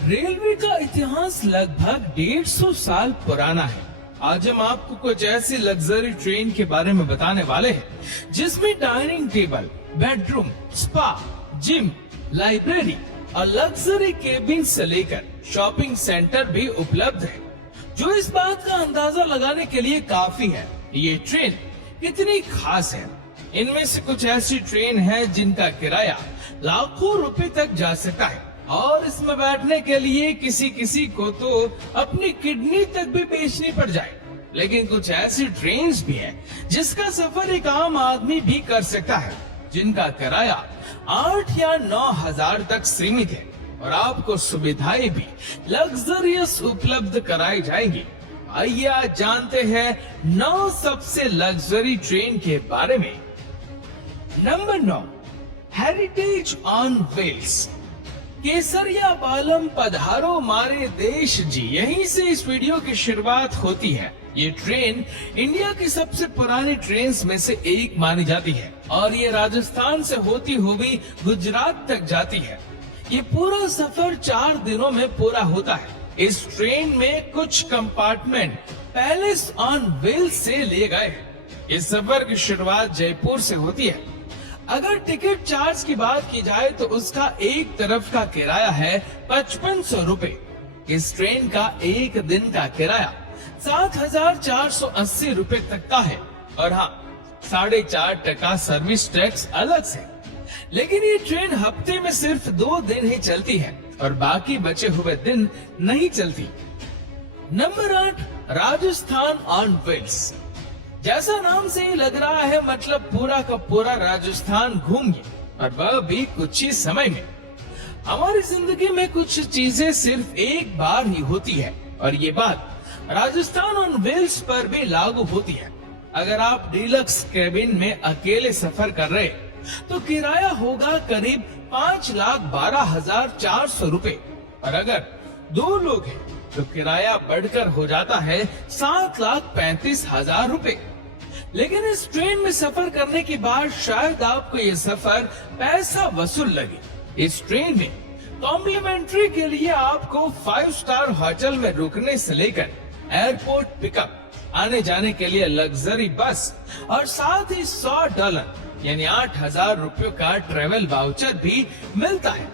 Railway का इतिहास लगभग 150 साल पुराना है। आज हम आपको कुछ ऐसी लग्जरी ट्रेन के बारे में बताने वाले हैं जिसमें dining table, bedroom, spa, gym, library और लग्जरी केबिन से लेकर शॉपिंग सेंटर भी उपलब्ध है, जो इस बात का अंदाजा लगाने के लिए काफी है ये ट्रेन कितनी खास है। इनमें से कुछ ऐसी ट्रेन है जिनका किराया लाखों रुपए तक जा सकता है और इसमें बैठने के लिए किसी किसी को तो अपनी किडनी तक भी बेचनी पड़ जाए। लेकिन कुछ ऐसी ट्रेन्स भी हैं जिसका सफर एक आम आदमी भी कर सकता है, जिनका किराया 8 या 9 हजार तक सीमित है और आपको सुविधाएं भी लग्जरियस उपलब्ध कराई जाएंगी। आइए आज जानते हैं 9 सबसे लग्जरी ट्रेन के बारे में। Number 9, heritage on wheels. केसरिया बालम पधारो मारे देश जी, यहीं से इस वीडियो की शुरुआत होती है। ये ट्रेन इंडिया की सबसे पुरानी ट्रेन में से एक मानी जाती है और ये राजस्थान से होती हुई गुजरात तक जाती है। ये पूरा सफर 4 दिनों में पूरा होता है। इस ट्रेन में कुछ कंपार्टमेंट पैलेस ऑन व्हील्स से लिए गए हैं। इस सफर की शुरुआत जयपुर से होती है। अगर टिकट चार्ज की बात की जाए तो उसका एक तरफ का किराया है 5500 रुपए। इस ट्रेन का एक दिन का किराया 7480 रुपए तक का है और हाँ, 4.5% सर्विस टैक्स अलग से। लेकिन ये ट्रेन हफ्ते में सिर्फ 2 दिन ही चलती है और बाकी बचे हुए दिन नहीं चलती। Number 8, Rajasthan on wheels. जैसा नाम से ही लग रहा है, मतलब पूरा का पूरा राजस्थान घूमिए और वह भी कुछ ही समय में। हमारी जिंदगी में कुछ चीजें सिर्फ एक बार ही होती है और ये बात राजस्थान ऑन व्हील्स पर भी लागू होती है। अगर आप डीलक्स केबिन में अकेले सफर कर रहे तो किराया होगा करीब 5,12,400 रुपए और अगर 2 लोग हैं तो किराया बढ़कर हो जाता है 7,35,000 रुपए। लेकिन इस ट्रेन में सफर करने के बाद शायद आपको ये सफर पैसा वसूल लगे। इस ट्रेन में कॉम्प्लीमेंट्री के लिए आपको 5 स्टार होटल में रुकने से लेकर एयरपोर्ट पिकअप, आने जाने के लिए लग्जरी बस और साथ ही $100 यानी 8,000 रुपयों का ट्रेवल वाउचर भी मिलता है।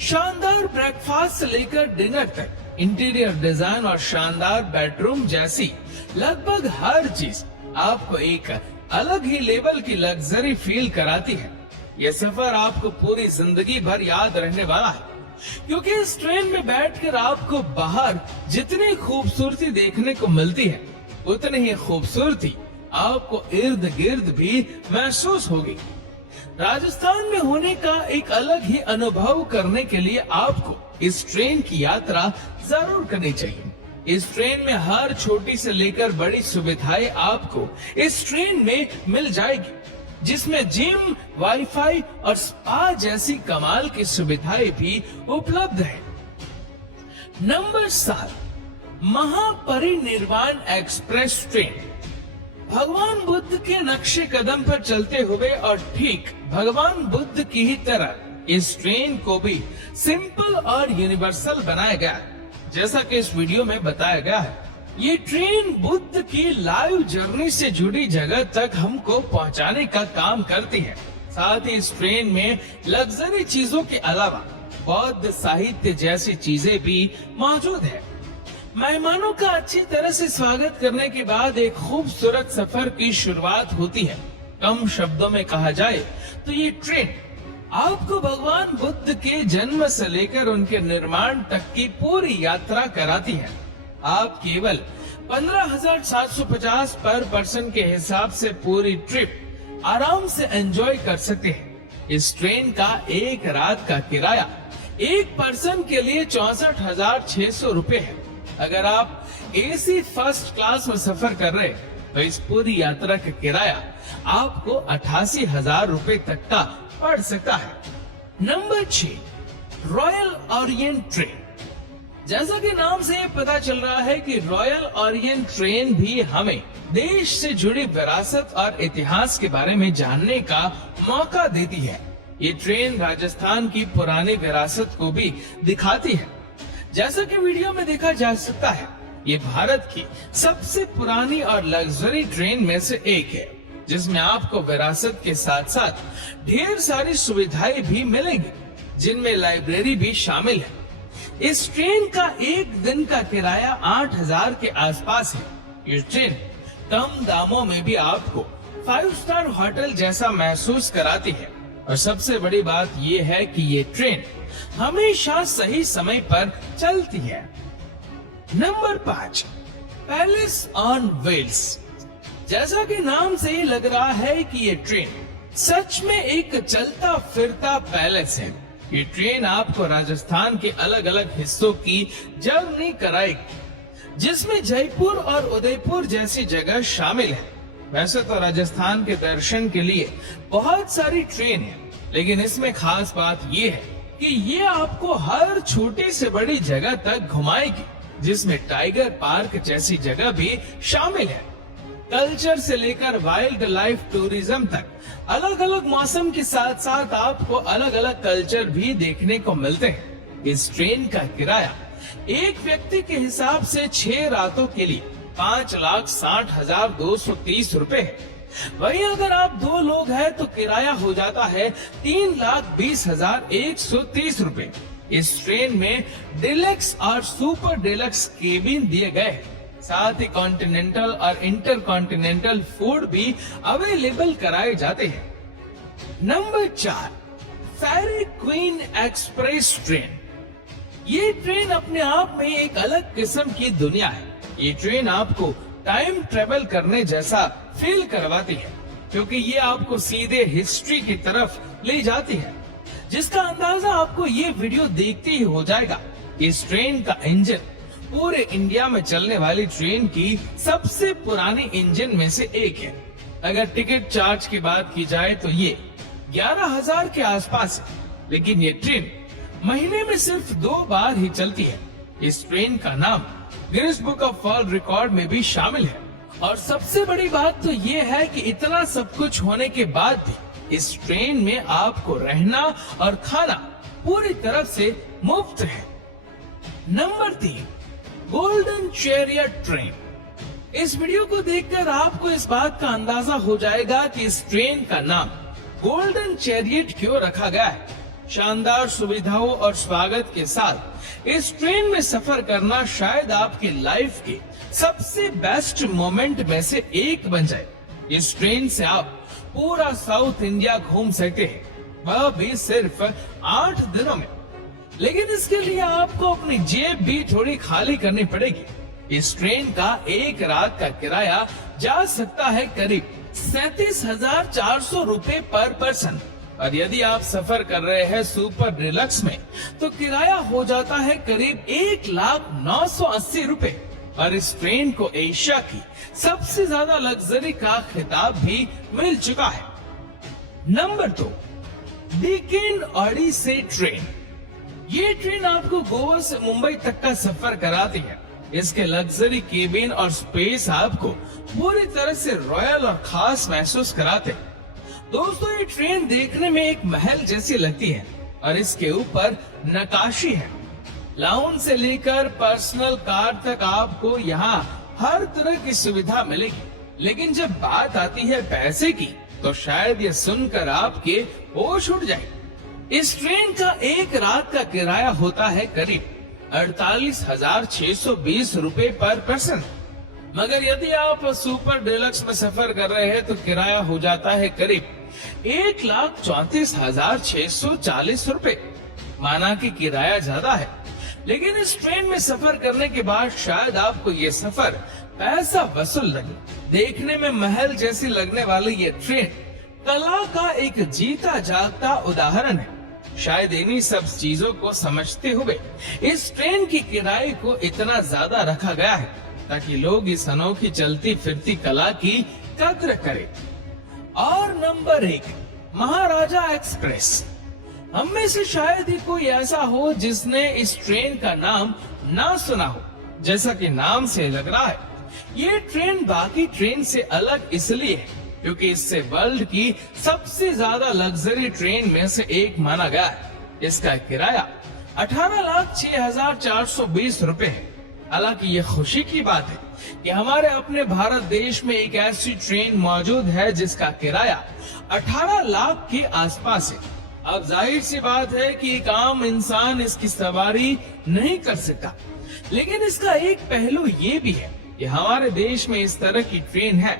शानदार ब्रेकफास्ट से लेकर डिनर तक, इंटीरियर डिजाइन और शानदार बेडरूम जैसी लगभग हर चीज आपको एक अलग ही लेवल की लग्जरी फील कराती है। यह सफर आपको पूरी जिंदगी भर याद रहने वाला है, क्योंकि इस ट्रेन में बैठकर आपको बाहर जितनी खूबसूरती देखने को मिलती है, उतनी ही खूबसूरती आपको इर्द गिर्द भी महसूस होगी। राजस्थान में होने का एक अलग ही अनुभव करने के लिए आपको इस ट्रेन की यात्रा जरूर करनी चाहिए। इस ट्रेन में हर छोटी से लेकर बड़ी सुविधाएं आपको इस ट्रेन में मिल जाएगी, जिसमें जिम, वाईफाई और स्पा जैसी कमाल की सुविधाएं भी उपलब्ध है। नंबर 7, महापरिनिर्वाण एक्सप्रेस ट्रेन। भगवान बुद्ध के नक्शे कदम पर चलते हुए और ठीक भगवान बुद्ध की ही तरह इस ट्रेन को भी सिंपल और यूनिवर्सल बनाया गया है, जैसा कि इस वीडियो में बताया गया है। ये ट्रेन बुद्ध की लाइव जर्नी से जुड़ी जगह तक हमको पहुंचाने का काम करती है। साथ ही इस ट्रेन में लग्जरी चीजों के अलावा बौद्ध साहित्य जैसी चीजें भी मौजूद है। मेहमानों का अच्छी तरह से स्वागत करने के बाद एक खूबसूरत सफर की शुरुआत होती है। कम शब्दों में कहा जाए तो ये ट्रेन आपको भगवान बुद्ध के जन्म से लेकर उनके निर्माण तक की पूरी यात्रा कराती है। आप केवल 15,750 पर पर्सन के हिसाब से पूरी ट्रिप आराम से एंजॉय कर सकते हैं। इस ट्रेन का एक रात का किराया एक पर्सन के लिए 64,600 रुपए है। अगर आप एसी फर्स्ट क्लास में सफर कर रहे तो इस पूरी यात्रा का किराया आपको 88,000 रुपए तक का पड़ सकता है। Number 6, royal Orient train. जैसा कि नाम से पता चल रहा है कि रॉयल ओरिएंट ट्रेन भी हमें देश से जुड़ी विरासत और इतिहास के बारे में जानने का मौका देती है। ये ट्रेन राजस्थान की पुरानी विरासत को भी दिखाती है। जैसा कि वीडियो में देखा जा सकता है, ये भारत की सबसे पुरानी और लग्जरी ट्रेन में से एक है, जिसमें आपको विरासत के साथ साथ ढेर सारी सुविधाएं भी मिलेंगी, जिनमें लाइब्रेरी भी शामिल है। इस ट्रेन का एक दिन का किराया 8,000 के आसपास है। ये ट्रेन कम दामों में भी आपको 5 स्टार होटल जैसा महसूस कराती है, और सबसे बड़ी बात ये है कि ये ट्रेन हमेशा सही समय पर चलती है। Number 5, palace on wheels. जैसा कि नाम से ही लग रहा है कि ये ट्रेन सच में एक चलता फिरता पैलेस है। ये ट्रेन आपको राजस्थान के अलग अलग हिस्सों की जर्नी कराएगी, जिसमें जयपुर और उदयपुर जैसी जगह शामिल है। वैसे तो राजस्थान के दर्शन के लिए बहुत सारी ट्रेन है, लेकिन इसमें खास बात ये है कि ये आपको हर छोटी से बड़ी जगह तक घुमाएगी, जिसमें टाइगर पार्क जैसी जगह भी शामिल है। कल्चर से लेकर वाइल्ड लाइफ टूरिज्म तक अलग अलग मौसम के साथ साथ आपको अलग अलग कल्चर भी देखने को मिलते हैं। इस ट्रेन का किराया एक व्यक्ति के हिसाब से 6 रातों के लिए 5,60,230 रुपए है। वहीं अगर आप 2 लोग हैं तो किराया हो जाता है 3,20,130 रुपए। इस ट्रेन में डिलक्स और सुपर डिलक्स केबिन दिए गए हैं। साथ ही कॉन्टिनेंटल और इंटरकॉन्टिनेंटल फूड भी अवेलेबल कराए जाते हैं। नंबर 4, फेरी क्वीन एक्सप्रेस ट्रेन। ये ट्रेन अपने आप में एक अलग किस्म की दुनिया है। ये ट्रेन आपको टाइम ट्रेवल करने जैसा फील करवाती है, क्योंकि ये आपको सीधे हिस्ट्री की तरफ ले जाती है, जिसका अंदाजा आपको ये वीडियो देखते ही हो जाएगा। इस ट्रेन का इंजन पूरे इंडिया में चलने वाली ट्रेन की सबसे पुरानी इंजन में से एक है। अगर टिकट चार्ज की बात की जाए तो ये 11,000 के आसपास है, लेकिन ये ट्रेन महीने में सिर्फ 2 बार ही चलती है। इस ट्रेन का नाम Guinness book of world record में भी शामिल है। और सबसे बड़ी बात तो ये है कि इतना सब कुछ होने के बाद भी इस ट्रेन में आपको रहना और खाना पूरी तरह से मुफ्त है। Number 3, golden chariot train. इस वीडियो को देखकर आपको इस बात का अंदाजा हो जाएगा कि इस ट्रेन का नाम गोल्डन चैरियट क्यों रखा गया है। शानदार सुविधाओं और स्वागत के साथ इस ट्रेन में सफर करना शायद आपकी लाइफ के सबसे बेस्ट मोमेंट में से एक बन जाए। इस ट्रेन से आप पूरा साउथ इंडिया घूम सकते हैं, वह भी सिर्फ 8 दिनों में। लेकिन इसके लिए आपको अपनी जेब भी थोड़ी खाली करनी पड़ेगी। इस ट्रेन का एक रात का किराया जा सकता है करीब 37,400 रुपए पर पर्सन, और यदि आप सफर कर रहे हैं सुपर डिलक्स में तो किराया हो जाता है करीब 1,09,80 रुपए। और इस ट्रेन को एशिया की सबसे ज्यादा लग्जरी का खिताब भी मिल चुका है। Number 2, Deccan Odyssey train. ये ट्रेन आपको गोवा से मुंबई तक का सफर कराती है। इसके लग्जरी केबिन और स्पेस आपको पूरी तरह से रॉयल और खास महसूस कराते हैं। दोस्तों, ये ट्रेन देखने में एक महल जैसी लगती है और इसके ऊपर नक्काशी है। लाउंज से लेकर पर्सनल कार तक आपको यहाँ हर तरह की सुविधा मिलेगी। लेकिन जब बात आती है पैसे की, तो शायद ये सुनकर आपके होश उड़ जाए। इस ट्रेन का एक रात का किराया होता है करीब 48,620 रुपए पर पर्सन। मगर यदि आप सुपर डिलक्स में सफर कर रहे हैं तो किराया हो जाता है करीब 1,34,640 रुपए। माना कि किराया ज्यादा है, लेकिन इस ट्रेन में सफर करने के बाद शायद आपको ये सफर पैसा वसूल लगे। देखने में महल जैसी लगने वाली ये ट्रेन कला का एक जीता जागता उदाहरण है। शायद इन्हीं सब चीजों को समझते हुए इस ट्रेन की किराए को इतना ज्यादा रखा गया है, ताकि लोग इस अनोखी चलती फिरती कला की कद्र करें। और नंबर 1, महाराजा एक्सप्रेस। हम में से शायद ही कोई ऐसा हो जिसने इस ट्रेन का नाम ना सुना हो। जैसा कि नाम से लग रहा है, ये ट्रेन बाकी ट्रेन से अलग इसलिए है क्योंकि इससे वर्ल्ड की सबसे ज्यादा लग्जरी ट्रेन में से एक माना गया है। इसका किराया 18,06,420 रुपए है। हालांकि ये खुशी की बात है कि हमारे अपने भारत देश में एक ऐसी ट्रेन मौजूद है जिसका किराया 18 लाख के आसपास है। अब जाहिर सी बात है कि एक आम इंसान इसकी सवारी नहीं कर सकता, लेकिन इसका एक पहलू ये भी है कि हमारे देश में इस तरह की ट्रेन है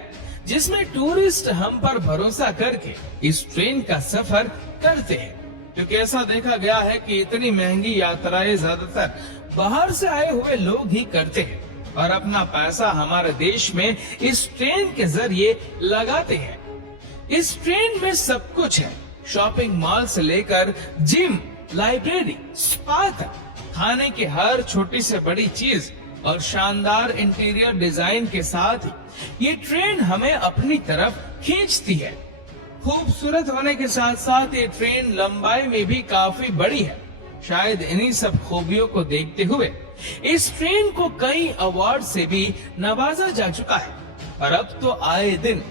जिसमें टूरिस्ट हम पर भरोसा करके इस ट्रेन का सफर करते हैं, क्योंकि ऐसा देखा गया है कि इतनी महंगी यात्राएं ज्यादातर बाहर से आए हुए लोग ही करते हैं और अपना पैसा हमारे देश में इस ट्रेन के जरिए लगाते हैं। इस ट्रेन में सब कुछ है, शॉपिंग मॉल से लेकर जिम, लाइब्रेरी, स्पा तक, खाने की हर छोटी से बड़ी चीज और शानदार इंटीरियर डिजाइन के साथ ही ये ट्रेन हमें अपनी तरफ खींचती है। खूबसूरत होने के साथ साथ ये ट्रेन लंबाई में भी काफी बड़ी है। शायद इन्हीं सब खूबियों को देखते हुए इस ट्रेन को कई अवार्ड से भी नवाजा जा चुका है और अब तो आए दिन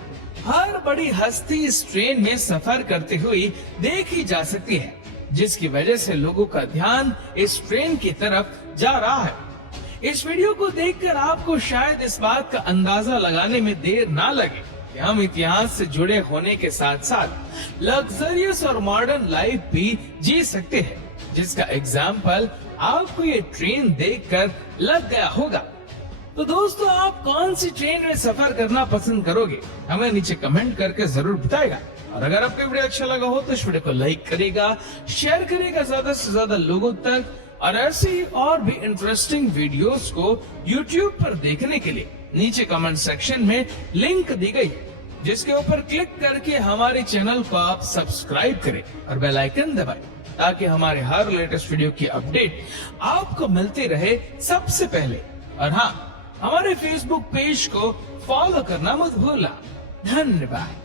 हर बड़ी हस्ती इस ट्रेन में सफर करते हुए देखी जा सकती है, जिसकी वजह से लोगों का ध्यान इस ट्रेन की तरफ जा रहा है। इस वीडियो को देखकर आपको शायद इस बात का अंदाजा लगाने में देर ना लगे कि हम इतिहास से जुड़े होने के साथ साथ लग्जरियस और मॉडर्न लाइफ भी जी सकते हैं, जिसका एग्जाम्पल आपको ये ट्रेन देखकर लग गया होगा। तो दोस्तों, आप कौन सी ट्रेन में सफर करना पसंद करोगे? हमें नीचे कमेंट करके जरूर बताएगा। और अगर आपको वीडियो अच्छा लगा हो तो इस वीडियो को लाइक करेगा, शेयर करेगा ज्यादा से ज्यादा लोगों तक, और ऐसे ही और भी इंटरेस्टिंग वीडियोस को YouTube पर देखने के लिए नीचे कमेंट सेक्शन में लिंक दी गई है, जिसके ऊपर क्लिक करके हमारे चैनल को आप सब्सक्राइब करें और बेल आइकन दबाएं, ताकि हमारे हर लेटेस्ट वीडियो की अपडेट आपको मिलती रहे सबसे पहले। और हाँ, हमारे फेसबुक पेज को फॉलो करना मत भूलना। धन्यवाद।